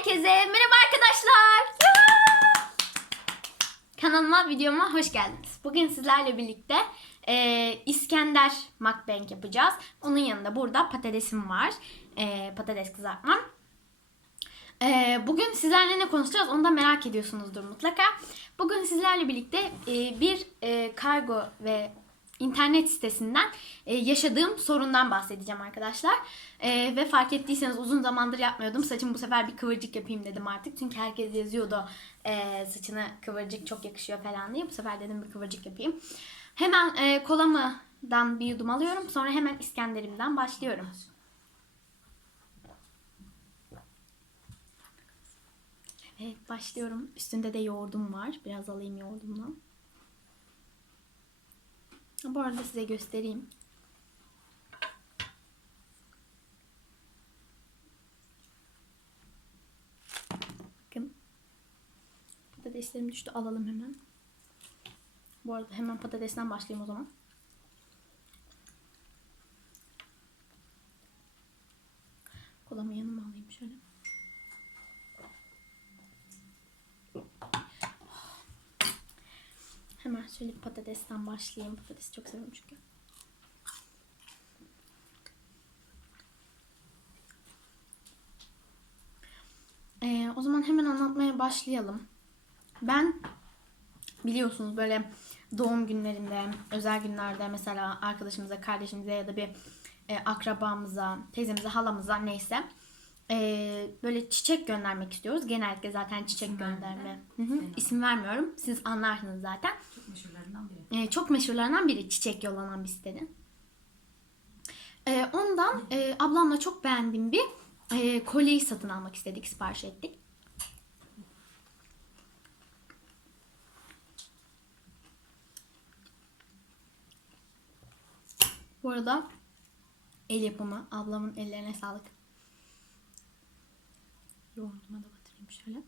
Herkese merhaba arkadaşlar. Kanalıma, videoma hoş geldiniz. Bugün sizlerle birlikte e, İskender mukbang yapacağız. Onun yanında burada patatesim var. E, patates kızartmam. E, bugün sizlerle ne konuşacağız onu da merak ediyorsunuzdur mutlaka. Bugün sizlerle birlikte e, bir e, kargo ve internet sitesinden e, yaşadığım sorundan bahsedeceğim arkadaşlar. E, ve fark ettiyseniz uzun zamandır yapmıyordum. Saçımı bu sefer bir kıvırcık yapayım dedim artık. Çünkü herkes yazıyordu e, saçına kıvırcık çok yakışıyor falan diye. Bu sefer dedim bir kıvırcık yapayım. Hemen e, kolamıdan bir yudum alıyorum. Sonra hemen İskender'imden başlıyorum. Evet başlıyorum. Üstünde de yoğurdum var. Biraz alayım yoğurdumdan. Bu arada size göstereyim. Bakın. Patateslerim düştü. Alalım hemen. Bu arada hemen patatesten başlayayım o zaman. Kolamı yanıma alayım şöyle. Hemen şöyle patatesten başlayayım. Patatesi çok seviyorum çünkü. Ee, o zaman hemen anlatmaya başlayalım. Ben biliyorsunuz böyle doğum günlerinde, özel günlerde mesela arkadaşımıza, kardeşimize ya da bir e, akrabamıza, teyzemize, halamıza neyse e, böyle çiçek göndermek istiyoruz. Genellikle zaten çiçek İsim gönderme. Hı hı, İsim vermiyorum. Siz anlarsınız zaten. Çok meşhurlarından biri. E, çok meşhurlarından biri çiçek yollanan bir sitenin. E, ondan e, ablamla çok beğendiğim bir e, kolyeyi satın almak istedik, sipariş ettik. Bu arada el yapımı, ablamın ellerine sağlık. Yoğurduma da batırayım şöyle.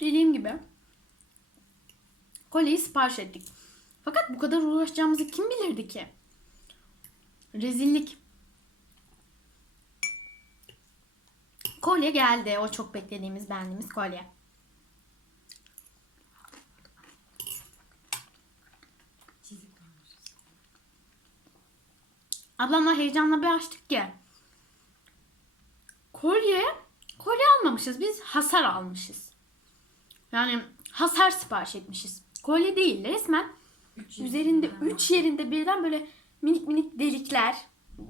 Dediğim gibi kolyeyi sipariş ettik. Fakat bu kadar uğraşacağımızı kim bilirdi ki? Rezillik. Kolye geldi. O çok beklediğimiz, beğendiğimiz kolye. Ablamla heyecanla bir açtık ki. Kolye, kolye almamışız. Biz hasar almışız. Yani hasar sipariş etmişiz. Kolye değil resmen. Üç Üzerinde yerinden üç yerinde birden böyle minik minik delikler,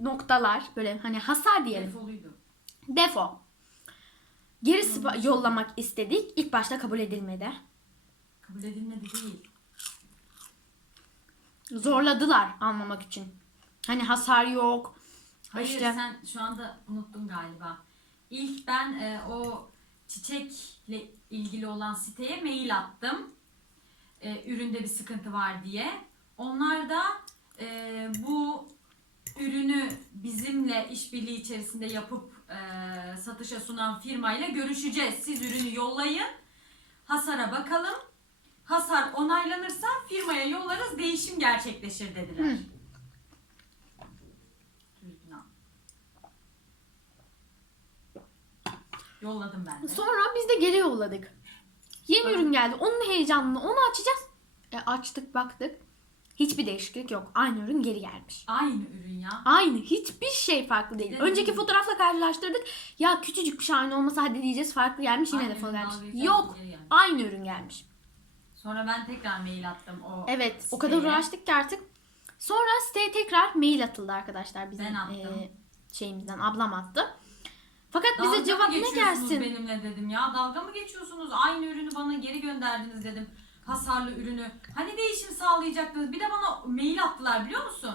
noktalar böyle hani hasar diyelim. Defoluydu. Defo. Geri sipa- yollamak istedik. İlk başta kabul edilmedi. Kabul edilmedi değil. Zorladılar almamak için. Hani hasar yok. Hayır İşte- sen şu anda unuttun galiba. İlk ben e, o çiçekle ilgili olan siteye mail attım. E, üründe bir sıkıntı var diye. Onlar da e, bu ürünü bizimle işbirliği içerisinde yapıp e, satışa sunan firmayla görüşeceğiz. Siz ürünü yollayın. Hasara bakalım. Hasar onaylanırsa firmaya yollarız değişim gerçekleşir dediler. Hı. Yolladım ben de. Sonra biz de geri yolladık. Yeni Evet. ürün geldi. Onun heyecanını onu açacağız. E, açtık baktık. Hiçbir değişiklik yok. Aynı ürün geri gelmiş. Aynı ürün ya. Aynı. Hiçbir şey farklı değil. Evet. Önceki fotoğrafla karşılaştırdık. Ya küçücük bir şey aynı olmasa hadi diyeceğiz farklı gelmiş yine Aynı de ürün gelmiş. Yok. gelmiş. Aynı ürün gelmiş. Sonra ben tekrar mail attım o Evet. O siteye. kadar uğraştık ki artık. Sonra siteye tekrar mail atıldı arkadaşlar bizim Ben attım. e, şeyimizden. Ablam attı. Fakat Dalga bize mı cevap ne geçiyorsunuz gelsin? benimle dedim ya. Dalga mı geçiyorsunuz? Aynı ürünü bana geri gönderdiniz dedim. Hasarlı ürünü. Hani değişim sağlayacaktınız? Bir de bana mail attılar biliyor musun?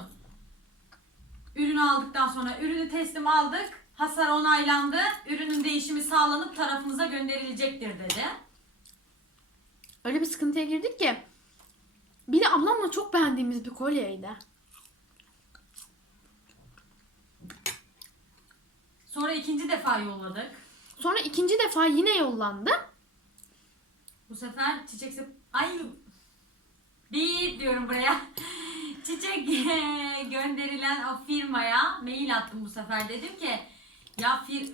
Ürünü aldıktan sonra ürünü teslim aldık. Hasar onaylandı. Ürünün değişimi sağlanıp tarafınıza gönderilecektir dedi. Öyle bir sıkıntıya girdik ki Bir de ablamla çok beğendiğimiz bir kolyeydi. Sonra ikinci defa yolladık. Sonra ikinci defa yine yollandı. Bu sefer çiçek sep... Ay! Bip diyorum buraya. Çiçek gönderilen o firmaya mail attım bu sefer. Dedim ki ya fir...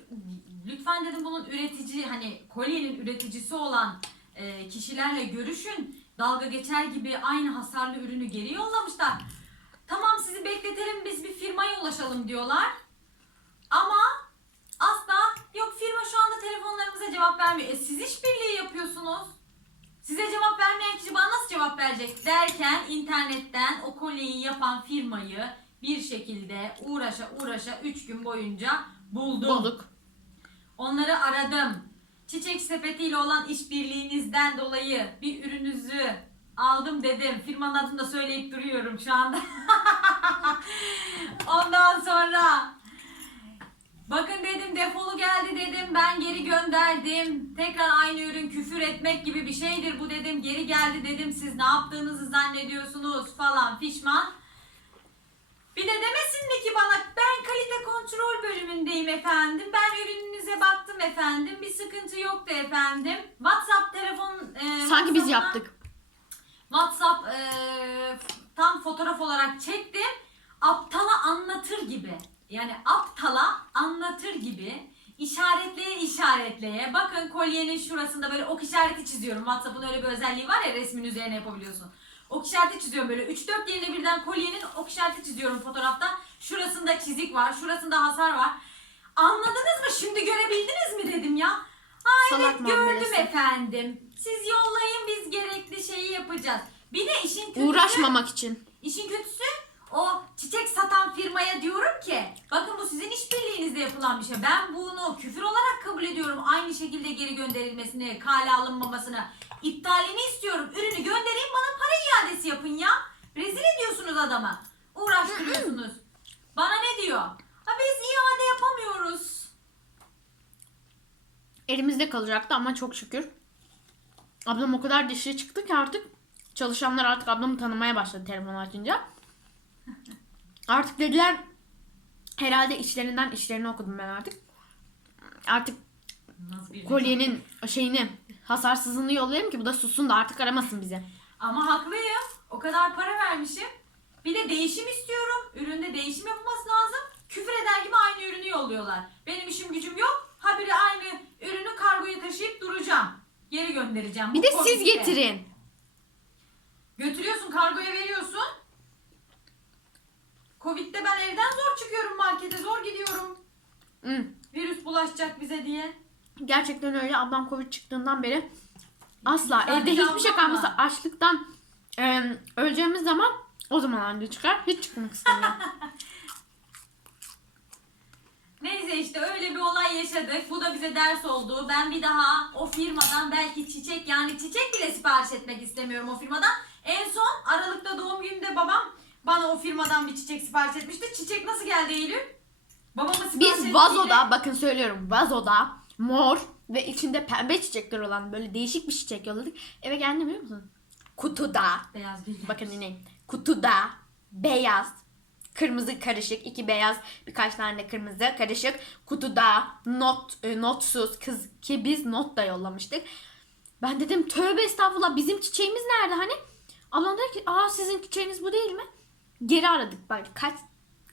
lütfen dedim bunun üretici hani kolyenin üreticisi olan e, kişilerle görüşün. Dalga geçer gibi aynı hasarlı ürünü geri yollamışlar. Tamam sizi bekletelim biz bir firmaya ulaşalım diyorlar. Ama asla yok firma şu anda telefonlarımıza cevap vermiyor. E siz işbirliği yapıyorsunuz. Size cevap vermeyen kişi bana nasıl cevap verecek derken internetten o kolyeyi yapan firmayı bir şekilde uğraşa uğraşa 3 gün boyunca buldum. Bulduk. Onları aradım. Çiçek sepetiyle olan işbirliğinizden dolayı bir ürününüzü aldım dedim. Firmanın adını da söyleyip duruyorum şu anda. Ondan sonra bakın dedim defolu geldi dedim ben geri gönderdim. Tekrar aynı ürün küfür etmek gibi bir şeydir bu dedim. Geri geldi dedim siz ne yaptığınızı zannediyorsunuz falan fişman. Bir de demesin mi ki bana ben kalite kontrol bölümündeyim efendim. Ben ürününüze baktım efendim. Bir sıkıntı yoktu efendim. WhatsApp telefon e, Sanki biz yaptık. WhatsApp e, tam fotoğraf olarak çektim. Aptala anlatır gibi. Yani aptala anlatır gibi işaretleye işaretleye. Bakın kolyenin şurasında böyle ok işareti çiziyorum. WhatsApp'ın öyle bir özelliği var ya resmin üzerine yapabiliyorsun. Ok işareti çiziyorum böyle 3-4 yerine birden kolyenin ok işareti çiziyorum fotoğrafta. Şurasında çizik var, şurasında hasar var. Anladınız mı? Şimdi görebildiniz mi dedim ya. Aa Salak evet gördüm muamelesi. efendim. Siz yollayın biz gerekli şeyi yapacağız. Bir de işin kötüsü, Uğraşmamak için. işin kötüsü o çiçek satan firmaya diyorum ki bakın bu sizin işbirliğinizde yapılan bir şey. Ben bunu küfür olarak kabul ediyorum. Aynı şekilde geri gönderilmesini, kale alınmamasını, iptalini istiyorum. Ürünü göndereyim bana para iadesi yapın ya. Rezil ediyorsunuz adama. Uğraştırıyorsunuz. Bana ne diyor? Ha biz iade yapamıyoruz. Elimizde kalacaktı ama çok şükür. Ablam o kadar dişli çıktı ki artık çalışanlar artık ablamı tanımaya başladı telefonu açınca. Artık dediler herhalde işlerinden işlerini okudum ben artık. Artık kolyenin şeyini hasarsızlığını yollayayım ki bu da sussun da artık aramasın bizi. Ama haklıyım. O kadar para vermişim. Bir de değişim istiyorum. Üründe değişim yapılması lazım. Küfür eder gibi aynı ürünü yolluyorlar. Benim işim gücüm yok. Habire aynı ürünü kargoya taşıyıp duracağım. Geri göndereceğim. Bir de siz getirin. Götürüyorsun kargoya veriyorsun. Covid'de ben evden zor çıkıyorum markete zor gidiyorum. Hı. Virüs bulaşacak bize diye. Gerçekten öyle. Ablam Covid çıktığından beri asla Sadece evde hiçbir şey kalmasa mı? açlıktan e, öleceğimiz zaman o zaman anca çıkar. Hiç çıkmak istemiyor. Neyse işte öyle bir olay yaşadık. Bu da bize ders oldu. Ben bir daha o firmadan belki çiçek yani çiçek bile sipariş etmek istemiyorum o firmadan. En son Aralık'ta doğum günümde babam bana o firmadan bir çiçek sipariş etmişti. Çiçek nasıl geldi Eylül? Babama sipariş Biz ettiğinde- vazoda bakın söylüyorum vazoda mor ve içinde pembe çiçekler olan böyle değişik bir çiçek yolladık. Eve geldi biliyor musun? Kutuda Beyaz bir bakın dinleyin. Kutuda beyaz kırmızı karışık iki beyaz birkaç tane de kırmızı karışık kutuda not e, notsuz kız ki biz not da yollamıştık. Ben dedim tövbe estağfurullah bizim çiçeğimiz nerede hani? Ablam dedi ki aa sizin çiçeğiniz bu değil mi? Geri aradık bak kaç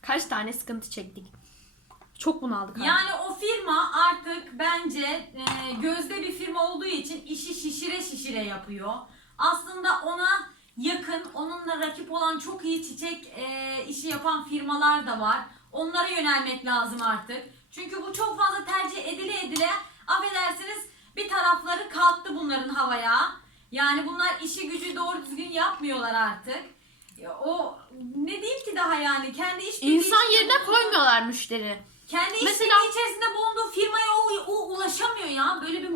kaç tane sıkıntı çektik. Çok bunaldık. artık. Yani o firma artık bence e, gözde bir firma olduğu için işi şişire şişire yapıyor. Aslında ona yakın, onunla rakip olan çok iyi çiçek e, işi yapan firmalar da var. Onlara yönelmek lazım artık. Çünkü bu çok fazla tercih edile edile affedersiniz bir tarafları kalktı bunların havaya. Yani bunlar işi gücü doğru düzgün yapmıyorlar artık. Ya O ne diyeyim ki daha yani kendi iş birliği İnsan içinde yerine bulunduğu- koymuyorlar müşteri. kendi Mesela- işbirliği içerisinde bulunduğu firmaya o, o ulaşamıyor ya. Böyle bir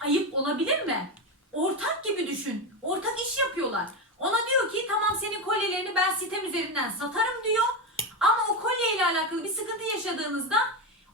ayıp olabilir mi? Ortak gibi düşün. Ortak iş yapıyorlar. Ona diyor ki tamam senin kolyelerini ben sitem üzerinden satarım diyor. Ama o kolyeyle alakalı bir sıkıntı yaşadığınızda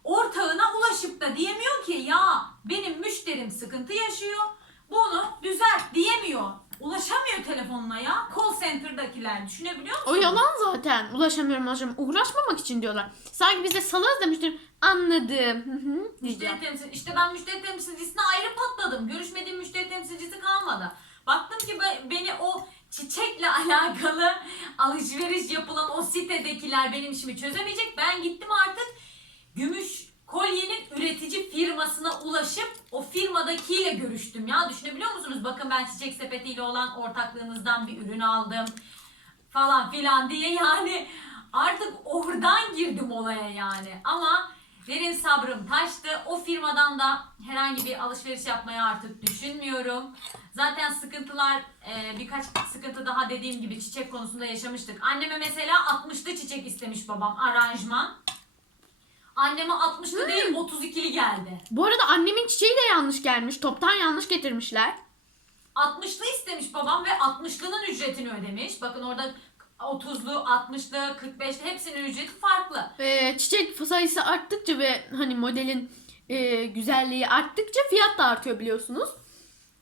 ortağına ulaşıp da diyemiyor ki ya benim müşterim sıkıntı yaşıyor. Bunu düzelt diyemiyor. Ulaşamıyor telefonuna ya. Call center'dakiler düşünebiliyor musun? O yalan zaten. Ulaşamıyorum ulaşamıyorum. Uğraşmamak için diyorlar. Sanki biz de salaz demiştim. Anladım. Hı hı, diyeceğim. Müşteri temsil işte ben müşteri temsilcisine ayrı patladım. Görüşmediğim müşteri temsilcisi kalmadı. Baktım ki be- beni o çiçekle alakalı alışveriş yapılan o sitedekiler benim işimi çözemeyecek. Ben gittim artık gümüş kolyenin üretici firmasına ulaşıp o firmadakiyle görüştüm ya. Düşünebiliyor musunuz? Bakın ben çiçek sepetiyle olan ortaklığınızdan bir ürün aldım falan filan diye yani artık oradan girdim olaya yani. Ama benim sabrım taştı. O firmadan da herhangi bir alışveriş yapmayı artık düşünmüyorum. Zaten sıkıntılar e, birkaç sıkıntı daha dediğim gibi çiçek konusunda yaşamıştık. Anneme mesela 60'lı çiçek istemiş babam aranjman. Anneme 60'lı değil 32'li geldi. Bu arada annemin çiçeği de yanlış gelmiş. Toptan yanlış getirmişler. 60'lı istemiş babam ve 60'lının ücretini ödemiş. Bakın orada 30'lu, 60'lı, 45'li hepsinin ücreti farklı. Ee, çiçek sayısı arttıkça ve hani modelin e, güzelliği arttıkça fiyat da artıyor biliyorsunuz.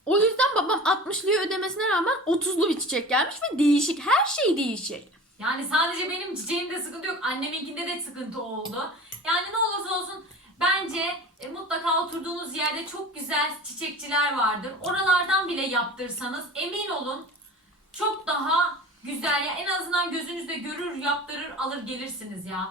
O yüzden babam 60'lıyı ödemesine rağmen 30'lu bir çiçek gelmiş ve değişik. Her şey değişik. Yani sadece benim çiçeğimde sıkıntı yok. Anneminkinde de sıkıntı oldu. Yani ne olursa olsun bence e, mutlaka oturduğunuz yerde çok güzel çiçekçiler vardır. Oralardan bile yaptırsanız emin olun çok daha güzel ya en azından gözünüzde görür, yaptırır, alır gelirsiniz ya.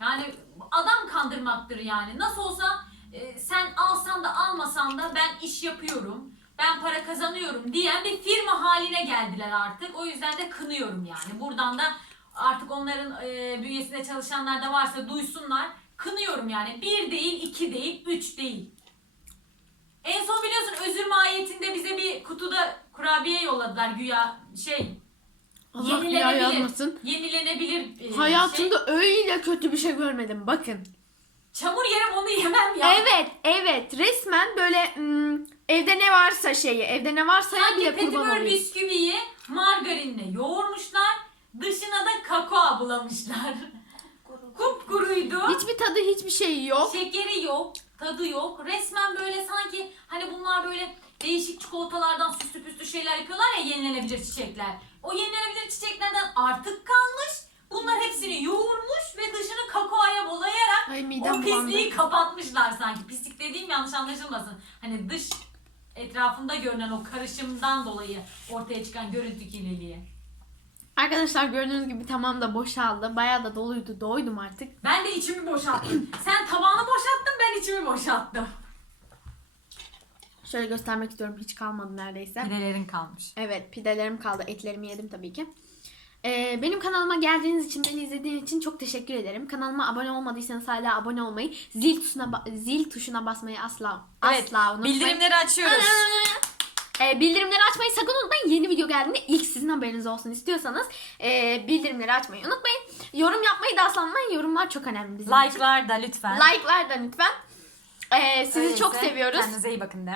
Yani adam kandırmaktır yani. Nasıl olsa e, sen alsan da almasan da ben iş yapıyorum. Ben para kazanıyorum diyen bir firma haline geldiler artık. O yüzden de kınıyorum yani. Buradan da artık onların e, bünyesinde çalışanlar da varsa duysunlar. Kınıyorum yani. Bir değil, iki değil, üç değil. En son biliyorsun özür mahiyetinde bize bir kutuda kurabiye yolladılar güya şey Allah yenilenebilir. yazmasın. Yenilenebilir e, şey. Hayatımda öyle kötü bir şey görmedim. Bakın. Çamur yerim onu yemem ya. Evet, evet. Resmen böyle hmm, evde ne varsa şeyi, evde ne varsa Sanki bile kurban petibör olayım. bisküviyi margarinle yoğurmuşlar. Dışına da kakao bulamışlar. Kupkuruydu. Hiçbir tadı, hiçbir şey yok. Şekeri yok, tadı yok. Resmen böyle sanki hani bunlar böyle değişik çikolatalardan süslü püslü şeyler yapıyorlar ya yenilenebilir çiçekler. O yenilenebilir çiçeklerden artık kalmış. Bunlar hepsini yoğurmuş ve dışını kakaoya bolayarak Ay o midem bulandı. pisliği kapatmışlar sanki. Pislik dediğim yanlış anlaşılmasın. Hani dış etrafında görünen o karışımdan dolayı ortaya çıkan görüntü kirliliği. Arkadaşlar gördüğünüz gibi tamam da boşaldı. Bayağı da doluydu. Doydum artık. Ben de içimi boşalttım. Sen tabağını boşalttın ben içimi boşalttım. Şöyle göstermek istiyorum. Hiç kalmadı neredeyse. Pidelerin kalmış. Evet pidelerim kaldı. Etlerimi yedim tabii ki. Ee, benim kanalıma geldiğiniz için, beni izlediğiniz için çok teşekkür ederim. Kanalıma abone olmadıysanız hala abone olmayı, zil tuşuna zil tuşuna basmayı asla asla unutmayın. Bildirimleri açıyoruz. Ee, bildirimleri açmayı sakın unutmayın. Yeni video geldiğinde ilk sizin haberiniz olsun istiyorsanız e, bildirimleri açmayı unutmayın. Yorum yapmayı da asla unutmayın. Yorumlar çok önemli bizim için. Like'lar da lütfen. Like'lar da lütfen. Ee, sizi Öyleyse çok seviyoruz. Kendinize iyi bakın de.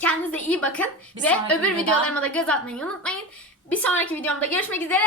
Kendinize iyi bakın. Bir Ve sonraki öbür videoda- videolarıma da göz atmayı unutmayın. Bir sonraki videomda görüşmek üzere.